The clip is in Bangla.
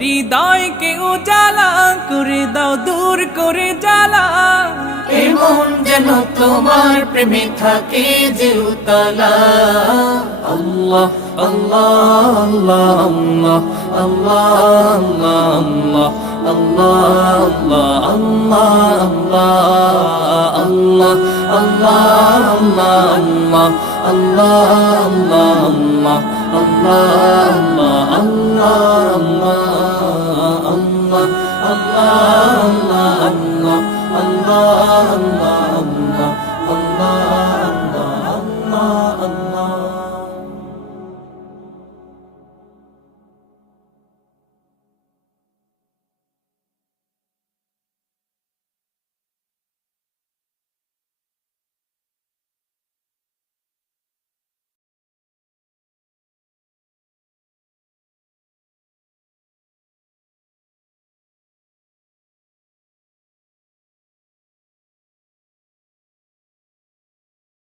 হৃদয়কে উজালা করে দাও, দূর করে জ্বালা। এমন যেন তোমার প্রেমে থাকে যে উতলা। আল্লাহ আল্লাহ আল্লাহ আল্লাহ আল্লাহ আল্লাহ আল্লাহ আল্লাহ আল্লাহ আল্লাহ আল্লাহ আল্লাহ আল্লাহ আল্লাহ আল্লাহ আল্লাহ আল্লাহ আল্লাহ